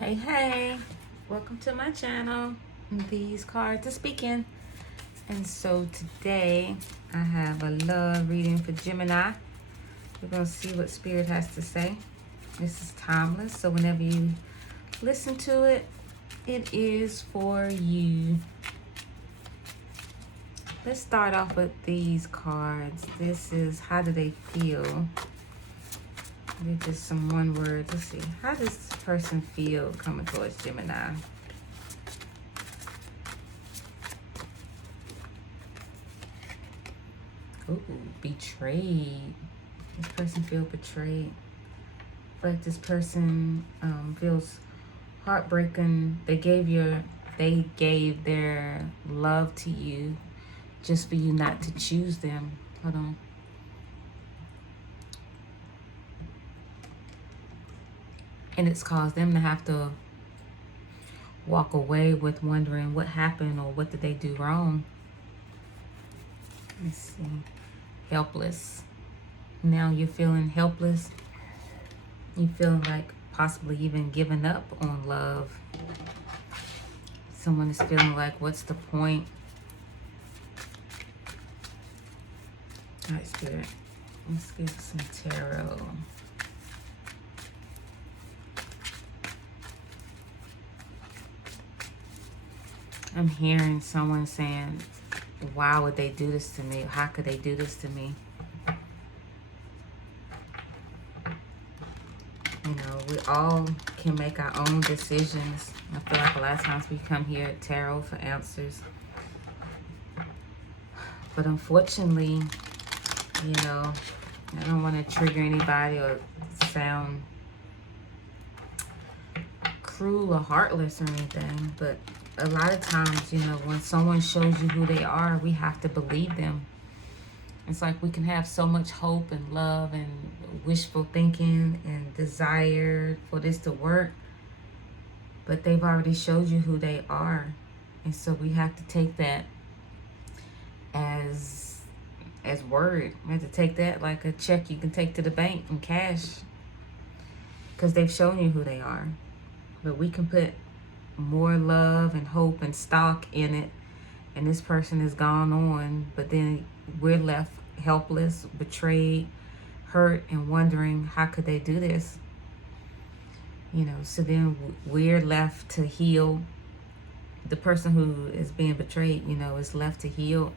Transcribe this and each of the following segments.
Hey, welcome to my channel. These cards are speaking. And so today I have a love reading for Gemini. We're going to see what Spirit has to say. This is timeless, so whenever you listen to it, it is for you. Let's start off with these cards. This is how do they feel? They're just some one word. Let's see. How does this person feel coming towards Gemini? Ooh, betrayed. This person feels betrayed. Like this person feels heartbroken. They gave their love to you just for you not to choose them. Hold on. And it's caused them to have to walk away with wondering what happened or what did they do wrong. Let's see. Helpless. Now you're feeling helpless. You feel like possibly even giving up on love. Someone is feeling like, what's the point? All right, Spirit. Let's get some tarot. I'm hearing someone saying, why would they do this to me? How could they do this to me? You know, we all can make our own decisions. I feel like a lot of times we come here at tarot for answers. But unfortunately, you know, I don't want to trigger anybody or sound cruel or heartless or anything, but a lot of times, you know, when someone shows you who they are, we have to believe them. It's like we can have so much hope and love and wishful thinking and desire for this to work, but they've already showed you who they are. And so we have to take that as word. We have to take that like a check you can take to the bank and cash, because they've shown you who they are. But we can put more love and hope and stock in it, and this person is gone on, but then we're left helpless, betrayed, hurt, and wondering how could they do this, you know. So then we're left to heal. The person who is being betrayed, you know, is left to heal,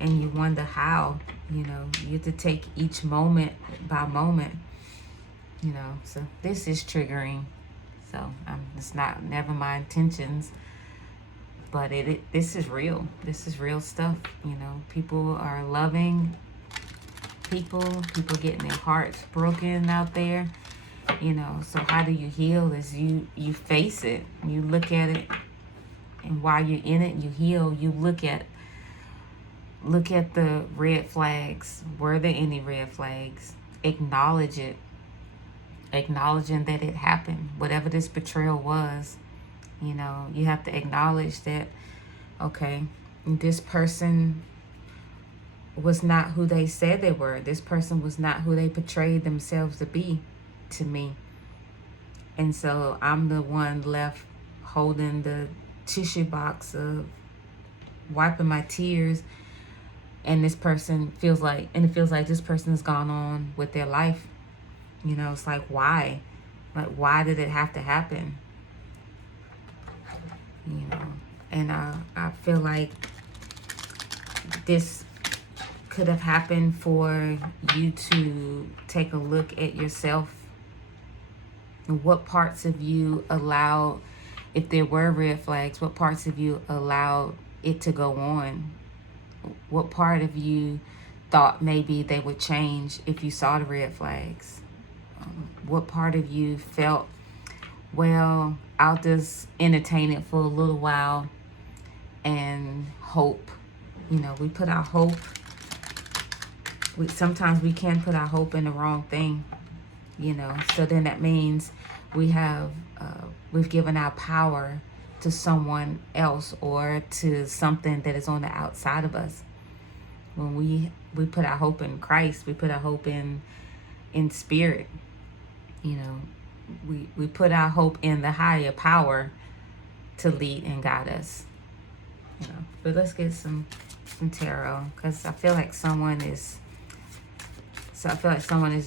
and you wonder how. You know, you have to take each moment by moment, you know. So this is triggering. So it's never my intentions, but this is real. This is real stuff. You know, people are loving people getting their hearts broken out there. You know, so how do you heal? Is you face it, you look at it, and while you're in it, you heal. You look at the red flags. Were there any red flags? Acknowledge it. Acknowledging that it happened, whatever this betrayal was. You know, you have to acknowledge that, okay, this person was not who they said they were. This person was not who they portrayed themselves to be to me. And so I'm the one left holding the tissue box of wiping my tears, and this person feels like, this person has gone on with their life. You know, it's like, why? Like, why did it have to happen? You know, and I feel like this could have happened for you to take a look at yourself. And what parts of you allowed, if there were red flags, what parts of you allowed it to go on? What part of you thought maybe they would change if you saw the red flags? What part of you felt, well, I'll just entertain it for a little while and hope. You know, we put our hope, sometimes we can put our hope in the wrong thing, you know. So then that means we've given our power to someone else or to something that is on the outside of us. When we put our hope in Christ, we put our hope in spirit. You know, we put our hope in the higher power to lead and guide us. You know, but let's get some tarot, because I feel like someone is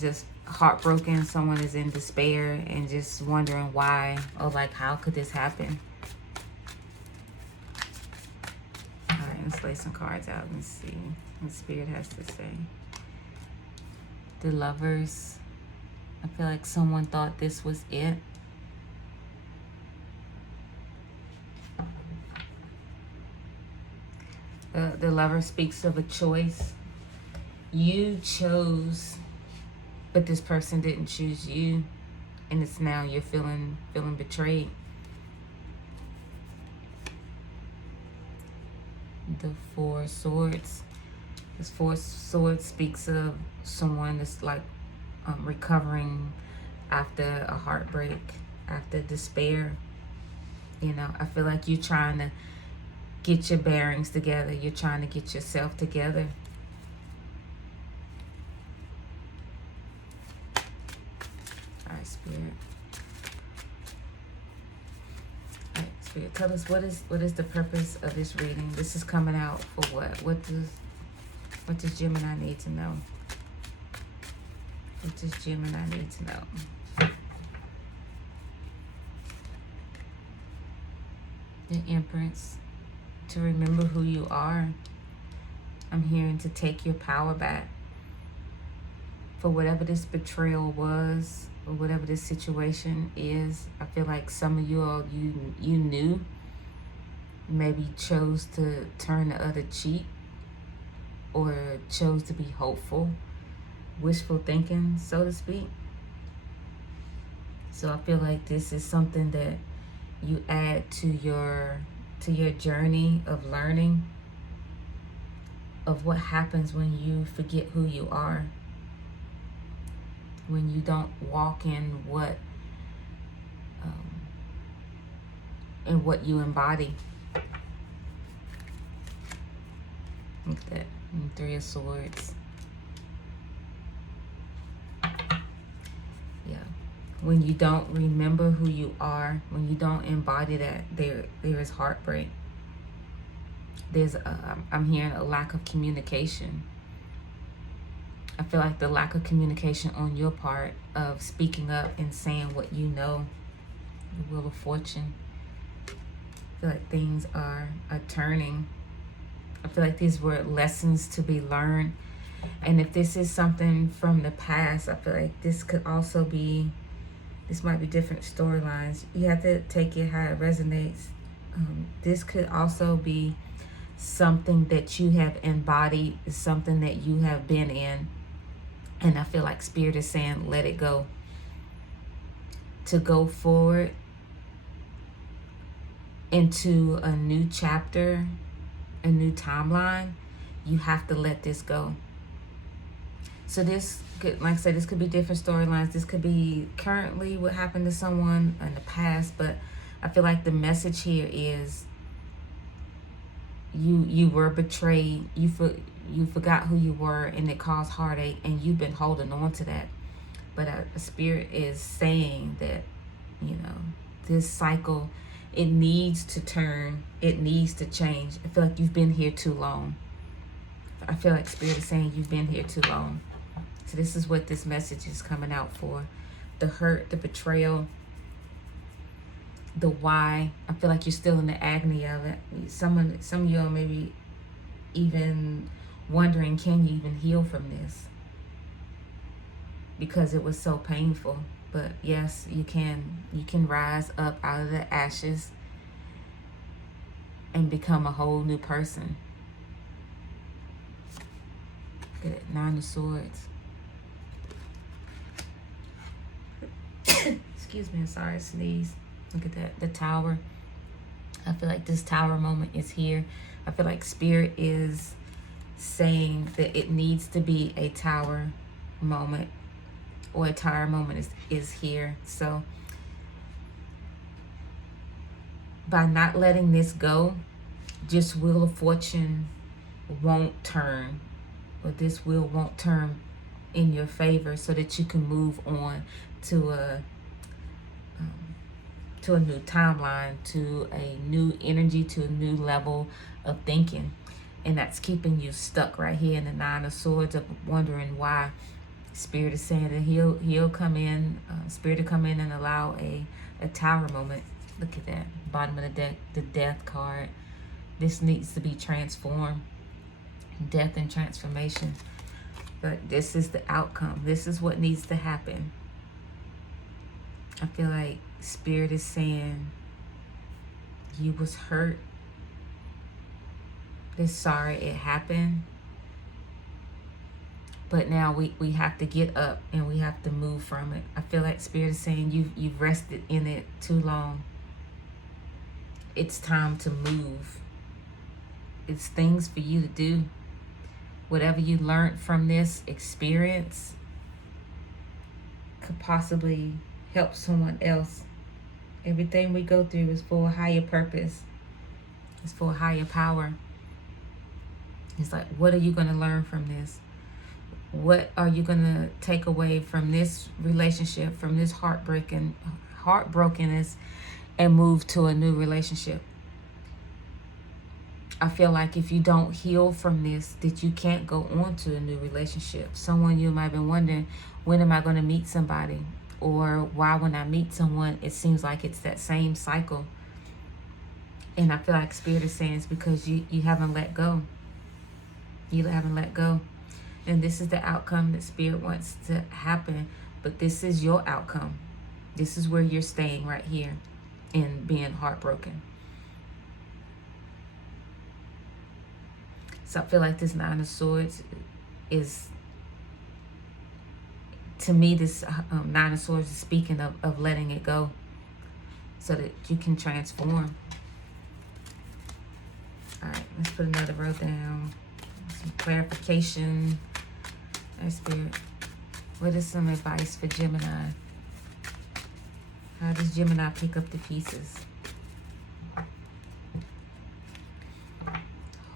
just heartbroken. Someone is in despair and just wondering why, or like, how could this happen? All right, let's lay some cards out and see what Spirit has to say. The Lovers. I feel like someone thought this was it. The Lover speaks of a choice. You chose, but this person didn't choose you, and it's now you're feeling betrayed. The Four of Swords. This Four of Swords speaks of someone that's like recovering after a heartbreak, after despair. You know, I feel like you're trying to get your bearings together. You're trying to get yourself together. All right, Spirit. All right, Spirit, tell us what is the purpose of this reading? This is coming out for what? What does Gemini need to know? What does Gemini need to know? The Empress. To remember who you are. I'm hearing to take your power back. For whatever this betrayal was, or whatever this situation is, I feel like some of you all, you knew, maybe chose to turn the other cheek, or chose to be hopeful, wishful thinking, so to speak. So I feel like this is something that you add to your journey of learning of what happens when you forget who you are, when you don't walk in what you embody. Look at that. Three of Swords. Yeah. When you don't remember who you are, when you don't embody that, there is heartbreak. I'm hearing a lack of communication. I feel like the lack of communication on your part of speaking up and saying what you know. The Wheel of Fortune. I feel like things are turning. I feel like these were lessons to be learned. And if this is something from the past, I feel like this could also be, this might be different storylines. You have to take it how it resonates. This could also be something that you have embodied, something that you have been in. And I feel like Spirit is saying, let it go. To go forward into a new chapter, a new timeline, you have to let this go. So this could, like I said, this could be different storylines. This could be currently what happened to someone in the past, but I feel like the message here is you were betrayed. You forgot who you were, and it caused heartache, and you've been holding on to that. But a Spirit is saying that, you know, this cycle, it needs to turn. It needs to change. I feel like you've been here too long. I feel like Spirit is saying you've been here too long. So this is what this message is coming out for. The hurt, the betrayal, the why. I feel like you're still in the agony of it. Some of y'all maybe even wondering, can you even heal from this? Because it was so painful. But yes, you can rise up out of the ashes and become a whole new person. Look at it, Nine of Swords. Excuse me, I'm sorry, I sneezed. Look at that, the Tower. I feel like this Tower moment is here. I feel like Spirit is saying that it needs to be a Tower moment, or a Tower moment is here. So by not letting this go, just Wheel of Fortune won't turn, or this wheel won't turn in your favor, so that you can move on to to a new timeline, to a new energy, to a new level of thinking. And that's keeping you stuck right here in the Nine of Swords, of wondering why. Spirit is saying that he'll come in, Spirit to come in and allow a tower moment. Look at that, bottom of the deck, the Death card. This needs to be transformed. Death and transformation. But this is the outcome. This is what needs to happen. I feel like Spirit is saying you was hurt. They're sorry it happened. But now we have to get up and we have to move from it. I feel like Spirit is saying you've rested in it too long. It's time to move. It's things for you to do. Whatever you learned from this experience could possibly help someone else. Everything we go through is for a higher purpose. It's for a higher power. It's like, what are you going to learn from this? What are you going to take away from this relationship, from this heartbrokenness, and move to a new relationship? I feel like if you don't heal from this, that you can't go on to a new relationship. Someone, you might have been wondering, when am I going to meet somebody? Or why when I meet someone, it seems like it's that same cycle. And I feel like Spirit is saying it's because you haven't let go. You haven't let go. And this is the outcome that Spirit wants to happen. But this is your outcome. This is where you're staying right here and being heartbroken. So I feel like this Nine of Swords is, to me, this Nine of Swords is speaking of letting it go so that you can transform. All right, let's put another row down. Some clarification. Our Spirit, what is some advice for Gemini? How does Gemini pick up the pieces?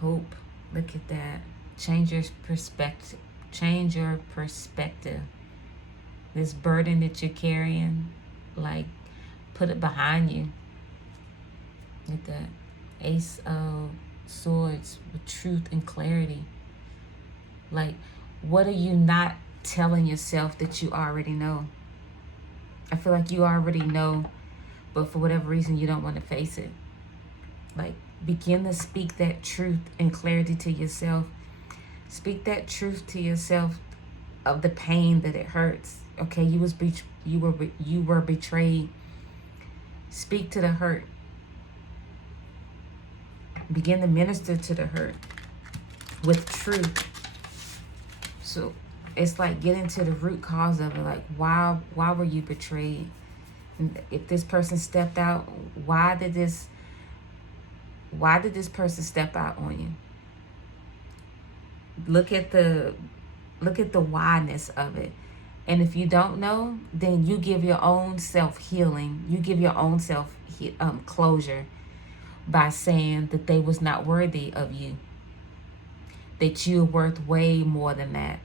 Hope. Look at that. Change your perspective. Change your perspective. This burden that you're carrying, like, put it behind you. Look at that. Ace of Swords with truth and clarity. Like, what are you not telling yourself that you already know? I feel like you already know, but for whatever reason, you don't want to face it. Like, begin to speak that truth and clarity to yourself. Speak that truth to yourself of the pain that it hurts. Okay, you were betrayed. Speak to the hurt. Begin to minister to the hurt with truth. So it's like getting to the root cause of it. Like, why were you betrayed? And if this person stepped out, why did this person step out on you? Look at the whyness of it. And if you don't know, then you give your own self healing. You give your own self closure by saying that they was not worthy of you. That you're worth way more than that,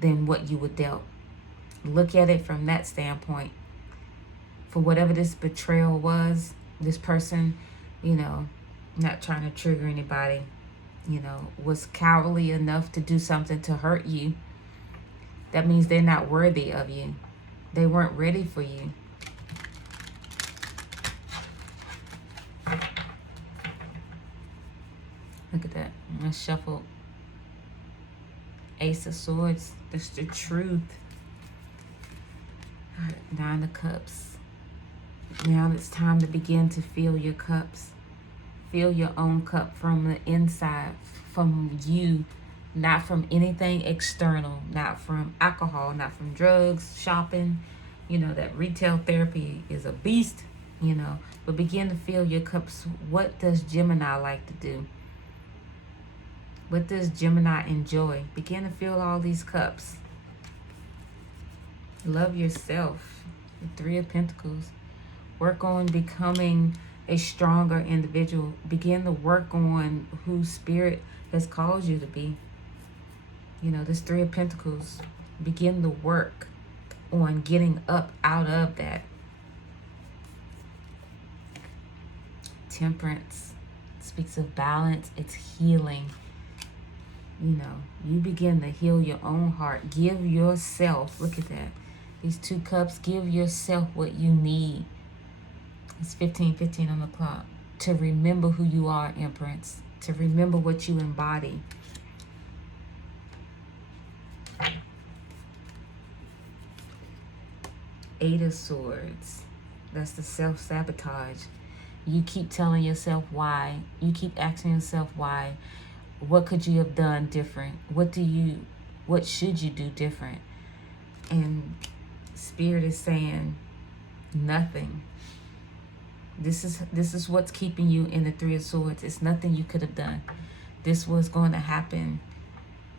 than what you were dealt. Look at it from that standpoint. For whatever this betrayal was, this person, not trying to trigger anybody, was cowardly enough to do something to hurt you. That means they're not worthy of you. They weren't ready for you. Look at that. I shuffled Ace of Swords. That's the truth. All right, Nine of Cups. Now it's time to begin to fill your cups. Fill your own cup from the inside, from you, not from anything external, not from alcohol, not from drugs, shopping. That retail therapy is a beast, but begin to fill your cups. What does Gemini like to do? What does Gemini enjoy? Begin to fill all these cups. Love yourself. The Three of Pentacles. Work on becoming a stronger individual. Begin to work on who Spirit has called you to be. This Three of Pentacles. Begin to work on getting up out of that. Temperance speaks of balance. It's healing. You know, you begin to heal your own heart. Give yourself, look at that. These 2 cups, give yourself what you need. It's 15:15 on the clock. To remember who you are, Empress. To remember what you embody. Eight of Swords. That's the self-sabotage. You keep telling yourself why. You keep asking yourself why. What could you have done different? What should you do different? And Spirit is saying nothing. This is what's keeping you in the 3 of Swords. It's nothing you could have done. This was going to happen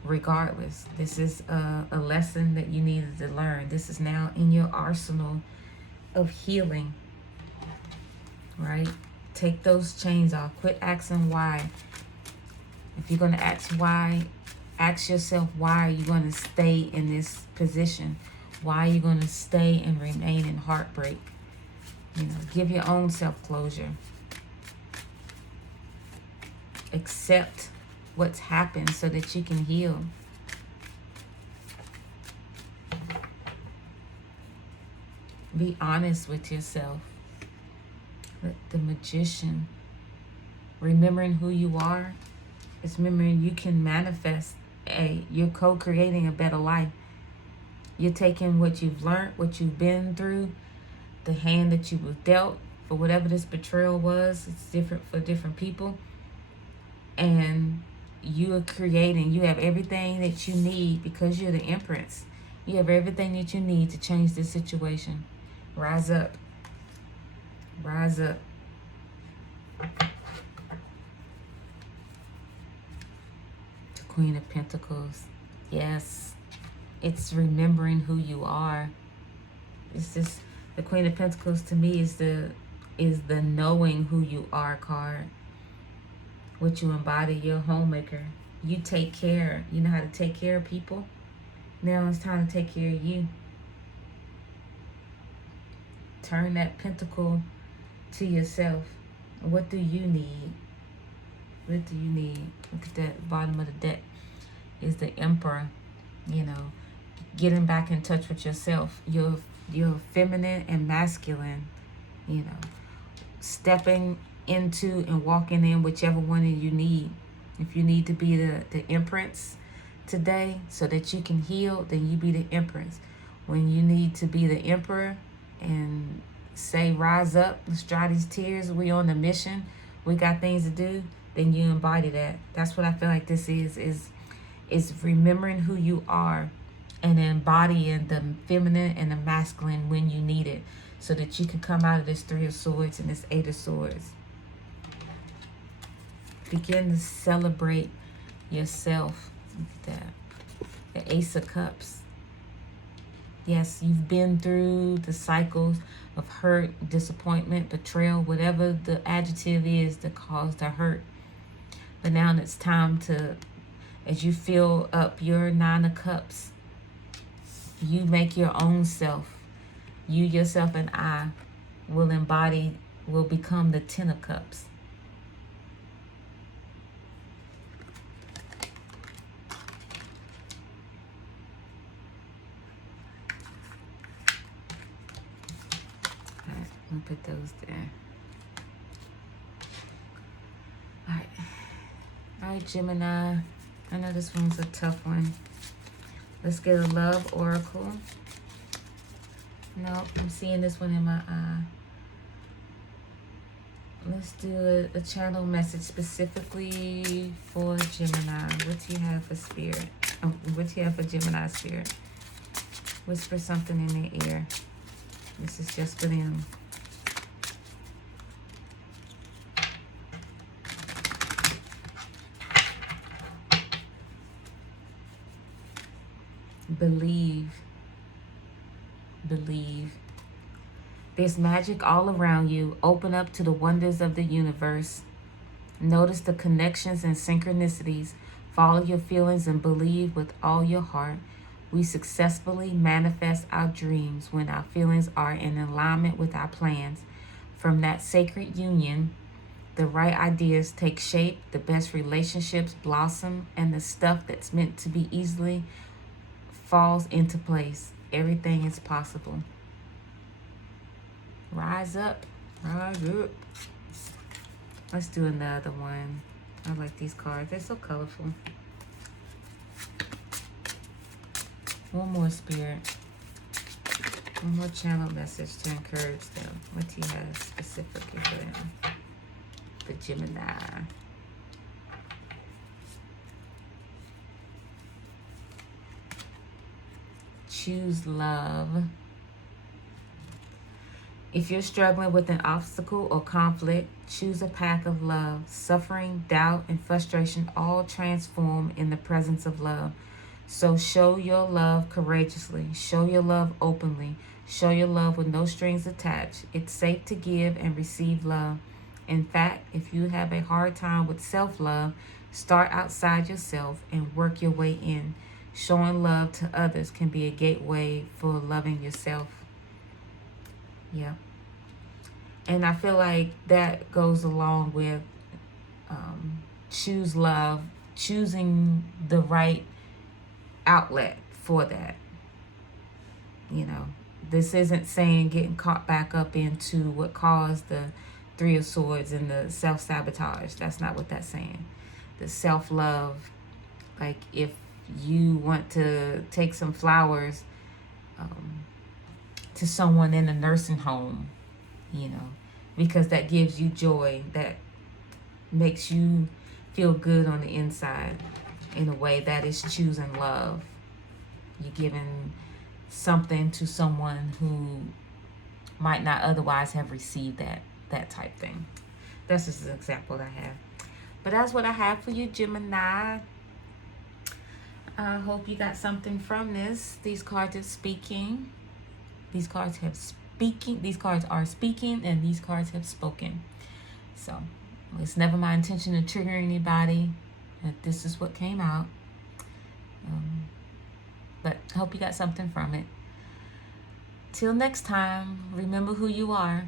regardless. This is a lesson that you needed to learn. This is now in your arsenal of healing, right? Take those chains off. Quit asking why. If you're going to ask why, ask yourself, why are you going to stay in this position? Why are you going to stay and remain in heartbreak? You know, give your own self-closure. Accept what's happened so that you can heal. Be honest with yourself. The Magician. Remembering who you are. It's remembering you can manifest. You're co-creating a better life. You're taking what you've learned, what you've been through, the hand that you were dealt, for whatever this betrayal was. It's different for different people. And you are creating. You have everything that you need because you're the Empress. You have everything that you need to change this situation. Rise up. Rise up. The Queen of Pentacles. Yes. It's remembering who you are. It's just, the Queen of Pentacles to me is the knowing who you are card. What you embody, your homemaker. You take care. You know how to take care of people. Now it's time to take care of you. Turn that pentacle to yourself. What do you need? What do you need? Look at that bottom of the deck. Is the Emperor. You know, getting back in touch with yourself. You're feminine and masculine. You know, stepping into and walking in whichever one you need. If you need to be the Empress today so that you can heal, then you be the Empress. When you need to be the Emperor and say, rise up, let's dry these tears, we on the mission, we got things to do, then you embody that. That's what I feel like this is remembering who you are and embodying the feminine and the masculine when you need it, so that you can come out of this 3 of Swords and this 8 of Swords. Begin to celebrate yourself. Look at that. The Ace of Cups. Yes, you've been through the cycles of hurt, disappointment, betrayal, whatever the adjective is that caused the hurt. But now it's time to, as you fill up your 9 of Cups, you make your own self. You, yourself, and I will become the 10 of Cups. I'll put those there. All right, Gemini. I know this one's a tough one. Let's get a love oracle. No, I'm seeing this one in my eye. Let's do a channel message specifically for Gemini. What do you have for Spirit? What do you have for Gemini Spirit? Whisper something in their ear. This is just for them. Believe. Believe. There's magic all around you. Open up to the wonders of the universe. Notice the connections and synchronicities. Follow your feelings and believe with all your heart. We successfully manifest our dreams when our feelings are in alignment with our plans. From that sacred union, The right ideas take shape, the best relationships blossom, and the stuff that's meant to be easily falls into place. Everything is possible. Rise up. Rise up. Let's do another one. I like these cards. They're so colorful. One more, Spirit. One more channel message to encourage them. What do you have specifically for them? The Gemini. Choose love. If you're struggling with an obstacle or conflict, choose a path of love. Suffering, doubt, and frustration all transform in the presence of love. So show your love courageously. Show your love openly. Show your love with no strings attached. It's safe to give and receive love. In fact, if you have a hard time with self-love, start outside yourself and work your way in. Showing love to others can be a gateway for loving yourself. Yeah. And I feel like that goes along with choose love, choosing the right outlet for that. You know, this isn't saying getting caught back up into what caused the Three of Swords and the self-sabotage. That's not what that's saying. The self-love, like if you want to take some flowers to someone in a nursing home, you know, because that gives you joy, that makes you feel good on the inside. In a way, that is choosing love. You're giving something to someone who might not otherwise have received that type thing. That's just an example I have. But that's what I have for you, Gemini. I hope you got something from this. These cards are speaking. These cards have speaking. These cards are speaking, and these cards have spoken. So it's never my intention to trigger anybody. That this is what came out. But I hope you got something from it. Till next time, remember who you are.